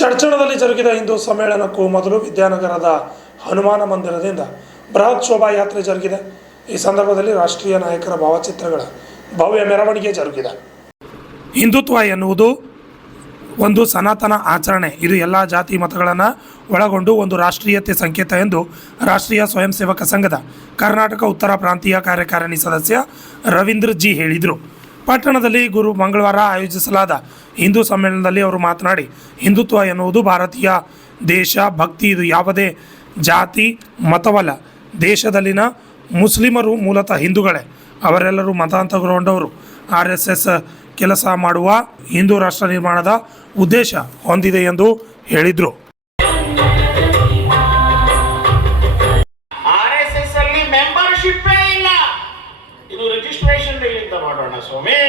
ಚಡ್ಚಣದಲ್ಲಿ ಜರುಗಿದ ಹಿಂದೂ ಸಮ್ಮೇಳನಕ್ಕೂ ಮೊದಲು ವಿದ್ಯಾನಗರದ ಹನುಮಾನ ಮಂದಿರದಿಂದ ಬೃಹತ್ ಶೋಭಾಯಾತ್ರೆ ಜರುಗಿದೆ. ಈ ಸಂದರ್ಭದಲ್ಲಿ ರಾಷ್ಟ್ರೀಯ ನಾಯಕರ ಭಾವಚಿತ್ರಗಳ ಭವ್ಯ ಮೆರವಣಿಗೆ ಜರುಗಿದೆ. ಹಿಂದುತ್ವ ಎನ್ನುವುದು ಒಂದು ಸನಾತನ ಆಚರಣೆ. ಇದು ಎಲ್ಲ ಜಾತಿ ಮತಗಳನ್ನು ಒಳಗೊಂಡು ಒಂದು ರಾಷ್ಟ್ರೀಯತೆ ಸಂಕೇತ ಎಂದು ರಾಷ್ಟ್ರೀಯ ಸ್ವಯಂ ಸೇವಕ ಸಂಘದ ಕರ್ನಾಟಕ ಉತ್ತರ ಪ್ರಾಂತೀಯ ಕಾರ್ಯಕಾರಿಣಿ ಸದಸ್ಯ ರವೀಂದ್ರ ಜಿ ಹೇಳಿದರು. ಪಟ್ಟಣದಲ್ಲಿ ಮಂಗಳವಾರ ಆಯೋಜಿಸಲಾದ ಹಿಂದೂ ಸಮ್ಮೇಳನದಲ್ಲಿ ಅವರು ಮಾತನಾಡಿ, ಹಿಂದುತ್ವ ಎನ್ನುವುದು ಭಾರತೀಯ ದೇಶ ಭಕ್ತಿ. ಇದು ಯಾವುದೇ ಜಾತಿ ಮತವಲ್ಲ. ದೇಶದಲ್ಲಿನ ಮುಸ್ಲಿಮರು ಮೂಲತಃ ಹಿಂದೂಗಳೇ. ಅವರೆಲ್ಲರೂ ಮತಾಂತರಗೊಂಡವರು. RSS ಕೆಲಸ ಮಾಡುವ ಹಿಂದೂ ರಾಷ್ಟ್ರ ನಿರ್ಮಾಣದ ಉದ್ದೇಶ ಹೊಂದಿದೆ ಎಂದು ಹೇಳಿದರು. RSS ಅಲ್ಲಿ ಮೆಂಬರ್ಶಿಪ್ ಇಲ್ಲ. ಇದು ರಿಜಿಸ್ಟ್ರೇಷನ್ ಇಲ್ಲಿಂದ ಮಾಡೋಣ ಸ್ವಾಮಿ.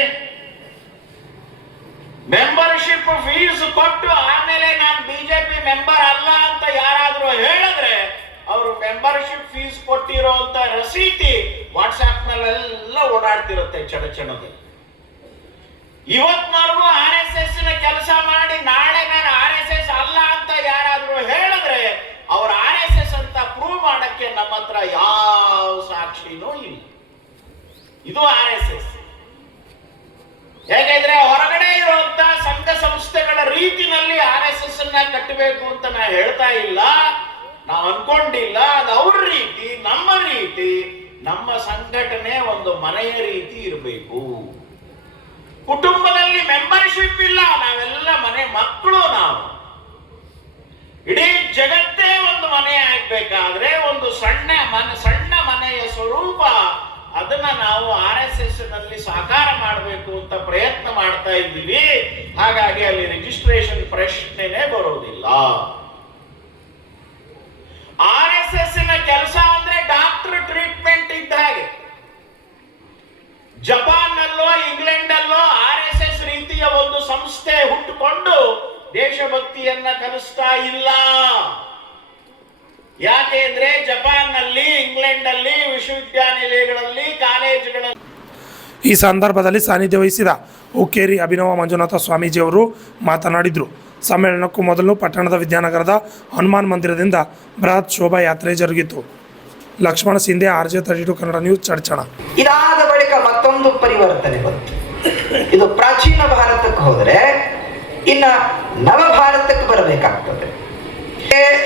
ಮೆಂಬರ್ಶಿಪ್ ಫೀಸ್ ಕೊಟ್ಟು ಆಮೇಲೆ ನಾನು ಬಿಜೆಪಿ ಮೆಂಬರ್ ಅಲ್ಲ ಅಂತ ಯಾರಾದ್ರೂ ಹೇಳಿದ್ರೆ ಅವರು ಮೆಂಬರ್ಶಿಪ್ ಫೀಸ್ ಕೊಟ್ಟಿರೋ ಅಂತ ರಸೀತಿ ವಾಟ್ಸ್ಆಪ್ ನಲ್ಲೆಲ್ಲ ಓಡಾಡ್ತಿರುತ್ತೆ ಚಡಚಣದಲ್ಲಿ. ಇವತ್ತಿನವರೆಗೂ RSS ನ ಕೆಲಸ ಮಾಡಿ ನಾಳೆ ನಾನು RSS ಅಲ್ಲ ಅಂತ ಯಾರಾದ್ರೂ ಹೇಳಿದ್ರೆ ಅವ್ರ RSS ಅಂತ ಪ್ರೂವ್ ಮಾಡಕ್ಕೆ ನಮ್ಮ ಹತ್ರ ಯಾವ ಸಾಕ್ಷಿನೂ ಇಲ್ಲ. ಇದು RSS. ಯಾಕೆಂದ್ರೆ ಹೊರಗಡೆ ಇರುವಂತ ಸಂಘ ಸಂಸ್ಥೆಗಳ ರೀತಿನಲ್ಲಿ RSS ಅನ್ನ ಕಟ್ಟಬೇಕು ಅಂತ ನಾ ಹೇಳ್ತಾ ಇಲ್ಲ, ನಾವು ಅನ್ಕೊಂಡಿಲ್ಲ. ಅದು ಅವ್ರ ರೀತಿ, ನಮ್ಮ ರೀತಿ. ನಮ್ಮ ಸಂಘಟನೆ ಒಂದು ಮನೆಯ ರೀತಿ ಇರಬೇಕು. ಕುಟುಂಬದಲ್ಲಿ ಮೆಂಬರ್ಶಿಪ್ ಇಲ್ಲ, ನಾವೆಲ್ಲ ಮನೆ ಮಕ್ಕಳು. ನಾವು ಇಡೀ ಜಗತ್ತೇ ಒಂದು ಮನೆ ಆಗ್ಬೇಕಾದ್ರೆ ಒಂದು ಸಣ್ಣ ಮನೆಯ ಸ್ವರೂಪ, ಅದನ್ನ ನಾವು RSS ನಲ್ಲಿ ಸಾಕಾರ ಮಾಡಬೇಕು ಅಂತ ಪ್ರಯತ್ನ ಮಾಡ್ತಾ ಇದ್ದೀವಿ. ಹಾಗಾಗಿ ಅಲ್ಲಿ ರಿಜಿಸ್ಟ್ರೇಷನ್ ಪ್ರಶ್ನೆನೇ ಬರೋದಿಲ್ಲ. RSS ನ ಕೆಲಸ ಅಂದ್ರೆ ಡಾಕ್ಟರ್ ಟ್ರೀಟ್ಮೆಂಟ್ ಇದ್ದ ಹಾಗೆ. ಜಪಾನ್ ನಲ್ಲೋ ಇಂಗ್ಲೆಂಡ್ ಅಲ್ಲೋ RSS ರೀತಿಯ ಒಂದು ಸಂಸ್ಥೆ ಹುಟ್ಟುಕೊಂಡು ದೇಶಭಕ್ತಿಯನ್ನ ಕಲಿಸ್ತಾ ಇಲ್ಲ. ಯಾಕೆಂದ್ರೆ ಜಪಾನ್ ನಲ್ಲಿ, ಇಂಗ್ಲೆಂಡ್ ಅಲ್ಲಿ, ವಿಶ್ವವಿದ್ಯಾನಿಲಯಗಳಲ್ಲಿ, ಕಾಲೇಜುಗಳಲ್ಲಿ. ಈ ಸಂದರ್ಭದಲ್ಲಿ ಸಾನ್ನಿಧ್ಯ ವಹಿಸಿದ ಹುಕ್ಕೇರಿ ಅಭಿನವ ಮಂಜುನಾಥ ಸ್ವಾಮೀಜಿಯವರು ಮಾತನಾಡಿದರು. ಸಮ್ಮೇಳನಕ್ಕೂ ಮೊದಲು ಪಟ್ಟಣದ ವಿದ್ಯಾನಗರದ ಹನುಮಾನ್ ಮಂದಿರದಿಂದ ಬೃಹತ್ ಶೋಭಾಯಾತ್ರೆ ಜರುಗಿತು. Lakshman Shinde, RJ32 Kannada news, Chadchan. ಇದಾದ ಬಳಿಕ ಮತ್ತೊಂದು ಪರಿವರ್ತನೆ ಬಂತು. ಇದು ಪ್ರಾಚೀನ ಭಾರತಕ್ಕೆ ಹೋದರೆ ಇನ್ನ ನವ ಭಾರತಕ್ಕೆ ಬರಬೇಕಾಗ್ತದೆ.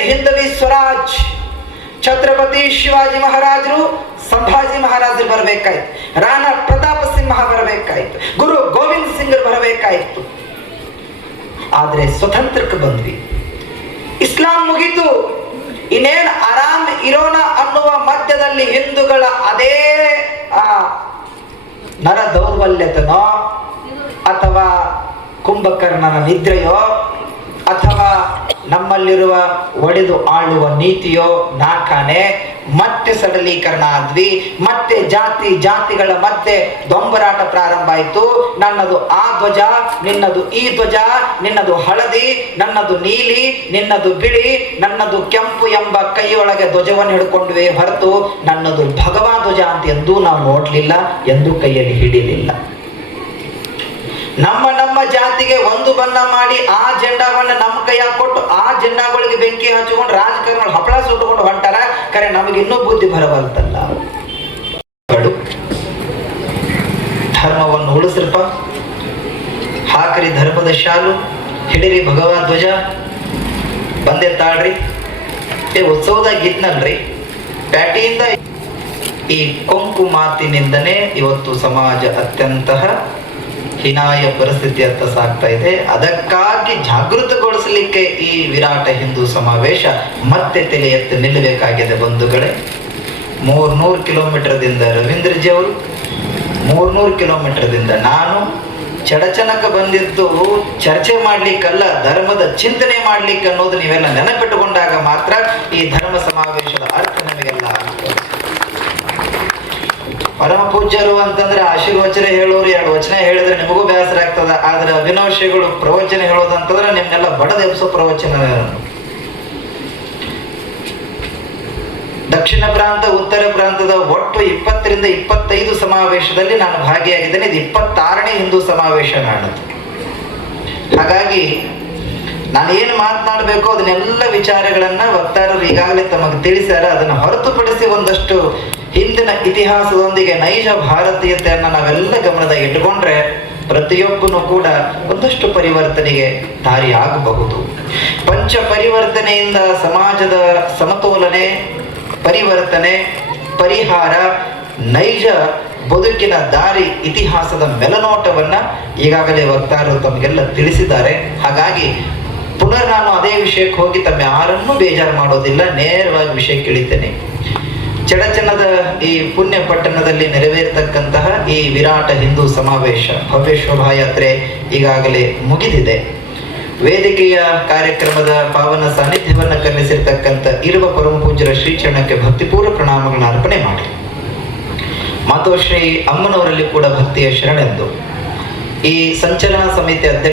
ಹಿಂದವಿ ಸ್ವರಾಜ್ ಛತ್ರಪತಿ ಶಿವಾಜಿ ಮಹಾರಾಜರು, ಸಂಭಾಜಿ ಮಹಾರಾಜರು ಬರಬೇಕಾಯ್ತು. ರಾಣಾ ಪ್ರತಾಪ ಸಿಂಹ ಬರಬೇಕಾಯ್ತು. ಗುರು ಗೋವಿಂದ್ ಸಿಂಗ್ ಬರಬೇಕಾಯ್ತು. ಆದ್ರೆ ಸ್ವತಂತ್ರಕ್ಕೆ ಬಂದ್ವಿ. ಇಸ್ಲಾಂ ಮುಗಿತು. ಇನ್ನೇನು ಆರಾಮ್ ಇರೋಣ ಅನ್ನುವ ಮಧ್ಯದಲ್ಲಿ ಹಿಂದೂಗಳ ಅದೇ ನರ ದೌರ್ಬಲ್ಯತನೋ ಅಥವಾ ಕುಂಭಕರ್ಣನ ನಿದ್ರೆಯೋ ಅಥವಾ ನಮ್ಮಲ್ಲಿರುವ ಒಡೆದು ಆಳುವ ನೀತಿಯೋ ನಾಕಾನೆ ಮತ್ತೆ ಸಡಲೀಕರಣ ಆದ್ವಿ. ಮತ್ತೆ ಜಾತಿಗಳ ಮತ್ತೆ ದೊಂಬರಾಟ ಪ್ರಾರಂಭ ಆಯಿತು. ನನ್ನದು ಆ ಧ್ವಜ, ನಿನ್ನದು ಈ ಧ್ವಜ, ನಿನ್ನದು ಹಳದಿ, ನನ್ನದು ನೀಲಿ, ನಿನ್ನದು ಬಿಳಿ, ನನ್ನದು ಕೆಂಪು ಎಂಬ ಕೈಯೊಳಗೆ ಧ್ವಜವನ್ನು ಹಿಡ್ಕೊಂಡ್ವಿ ಹೊರತು ನನ್ನದು ಭಗವಾ ಧ್ವಜ ಅಂತ ಎಂದೂ ನಾವು ನೋಡ್ಲಿಲ್ಲ, ಎಂದೂ ಕೈಯಲ್ಲಿ ಹಿಡಿಲಿಲ್ಲ. ನಮ್ಮ ಜಾತಿಗೆ ಒಂದು ಬಣ್ಣ ಮಾಡಿ ಆ ಜೆಂಡಾವನ್ನ ನಮ್ಮ ಕೈಯಾಗ ಕೊಟ್ಟು ಆ ಜೆಂಡಾಗಳಿಗೆ ಬೆಂಕಿ ಹಚ್ಚಿಕೊಂಡು ರಾಜಕಾರಣ ಹಪ್ಪಳ ಸುಟ್ಟುಕೊಂಡು ಹೊಂಟಾರ. ಕರೆ ನಮಗೆ ಇನ್ನೂ ಬುದ್ಧಿ ಬರಬಲ್ತಲ್ಲ. ಧರ್ಮವನ್ನು ಉಳಿಸ್ರಪ್ಪ, ಹಾಕ್ರಿ ಧರ್ಮದ ಶಾಲು, ಹಿಡಿರಿ ಭಗವಾ ಧ್ವಜ, ಬಂದೆ ತಾಳ್ರಿ. ಉತ್ಸವದಾಗ ಇದ್ನಲ್ರಿ, ಪ್ಯಾಟಿಯಿಂದ ಈ ಕೊಂಕು ಮಾತಿನಿಂದನೇ ಇವತ್ತು ಸಮಾಜ ಅತ್ಯಂತ ಹೀನಾಯ ಪರಿಸ್ಥಿತಿಯತ್ತ ಸಾಗ್ತಾ ಇದೆ. ಅದಕ್ಕಾಗಿ ಜಾಗೃತಗೊಳಿಸಲಿಕ್ಕೆ ಈ ವಿರಾಟ ಹಿಂದೂ ಸಮಾವೇಶ ಮತ್ತೆ ತಲೆ ಎತ್ತಿ ನಿಲ್ಲಬೇಕಾಗಿದೆ ಬಂಧುಗಳೇ. 300 ಕಿಲೋಮೀಟರ್ದಿಂದ ರವೀಂದ್ರಜಿ ಅವರು, 300 ಕಿಲೋಮೀಟರ್ದಿಂದ ನಾನು ಚಡಚಣಕ್ಕೆ ಬಂದಿದ್ದು ಚರ್ಚೆ ಮಾಡ್ಲಿಕ್ಕಲ್ಲ, ಧರ್ಮದ ಚಿಂತನೆ ಮಾಡ್ಲಿಕ್ಕೆ ಅನ್ನೋದು ನೀವೆಲ್ಲ ನೆನಪಿಟ್ಟುಕೊಂಡಾಗ ಮಾತ್ರ ಈ ಧರ್ಮ ಸಮಾವೇಶದ ಅರ್ಥ ನಮಗೆಲ್ಲ ಆಗ್ತದೆ. ಪರಮ ಪೂಜ್ಯರು ಅಂತಂದ್ರೆ ಆಶೀರ್ವಚನ ಹೇಳೋರು 2 ವಚನ ಹೇಳಿದ್ರೆ ನಿಮಗೂ ಬೇಸರ ಆಗ್ತದ. ಆದ್ರೆ ಅಭಿನವ ಶ್ರೀಗಳು ಪ್ರವಚನ ಹೇಳೋದಂತಂದ್ರೆ ನಿಮ್ನೆಲ್ಲ ಬಡದ ಎಬ್ಸೋ ಪ್ರವಚನ. ದಕ್ಷಿಣ ಪ್ರಾಂತ, ಉತ್ತರ ಪ್ರಾಂತದ ಒಟ್ಟು 20 ರಿಂದ 25 ಸಮಾವೇಶದಲ್ಲಿ ನಾನು ಭಾಗಿಯಾಗಿದ್ದೇನೆ. ಇದು 26ನೇ ಹಿಂದೂ ಸಮಾವೇಶ ನಾನದು. ಹಾಗಾಗಿ ನಾನು ಏನು ಮಾತನಾಡಬೇಕು ಅದನ್ನೆಲ್ಲ ವಿಚಾರಗಳನ್ನ ವಕ್ತಾರರು ಈಗಾಗಲೇ ತಮಗೆ ತಿಳಿಸ್ಯಾರ. ಅದನ್ನು ಹೊರತುಪಡಿಸಿ ಒಂದಷ್ಟು ಹಿಂದಿನ ಇತಿಹಾಸದೊಂದಿಗೆ ನೈಜ ಭಾರತೀಯತೆಯನ್ನ ನಾವೆಲ್ಲ ಗಮನದಾಗ ಇಟ್ಟುಕೊಂಡ್ರೆ ಪ್ರತಿಯೊಬ್ಬನು ಕೂಡ ಒಂದಷ್ಟು ಪರಿವರ್ತನೆಗೆ ದಾರಿ ಆಗಬಹುದು. ಪಂಚ ಪರಿವರ್ತನೆಯಿಂದ ಸಮಾಜದ ಸಮತೋಲನೆ, ಪರಿವರ್ತನೆ, ಪರಿಹಾರ, ನೈಜ ಬದುಕಿನ ದಾರಿ, ಇತಿಹಾಸದ ಮೆಲನೋಟವನ್ನ ಈಗಾಗಲೇ ವಕ್ತಾರರು ತಮಗೆಲ್ಲ ತಿಳಿಸಿದ್ದಾರೆ. ಹಾಗಾಗಿ ಪುನರ್ ನಾನು ಅದೇ ವಿಷಯಕ್ಕೆ ಹೋಗಿ ತಮ್ಮ ಯಾರನ್ನೂ ಬೇಜಾರು ಮಾಡೋದಿಲ್ಲ, ನೇರವಾಗಿ ವಿಷಯಕ್ಕೆ ಇಳಿತೇನೆ. ಚಡಚಣದ ಈ ಪುಣ್ಯ ಪಟ್ಟಣದಲ್ಲಿ ನೆರವೇರ್ತಕ್ಕಂತಹ ಈ ವಿರಾಟ ಹಿಂದೂ ಸಮಾವೇಶ, ಭವ್ಯ ಶೋಭಾಯಾತ್ರೆ ಈಗಾಗಲೇ ಮುಗಿದಿದೆ. ವೇದಿಕೆಯ ಕಾರ್ಯಕ್ರಮದ ಪಾವನ ಸಾನ್ನಿಧ್ಯವನ್ನು ಕರುಣಿಸಿರ್ತಕ್ಕಂಥ ಇರುವ ಪರಮ ಪೂಜ್ಯರ ಶ್ರೀಚರಣಕ್ಕೆ ಭಕ್ತಿಪೂರ್ವ ಪ್ರಣಾಮಗಳನ್ನ ಅರ್ಪಣೆ ಮಾಡಿ, ಮಾತೋಶ್ರೀ ಅಮ್ಮನವರಲ್ಲಿ ಕೂಡ ಭಕ್ತಿಯ ಶರಣೆಂದು ಈ ಸಂಚಲನ ಸಮಿತಿ ಅಧ್ಯಕ್ಷ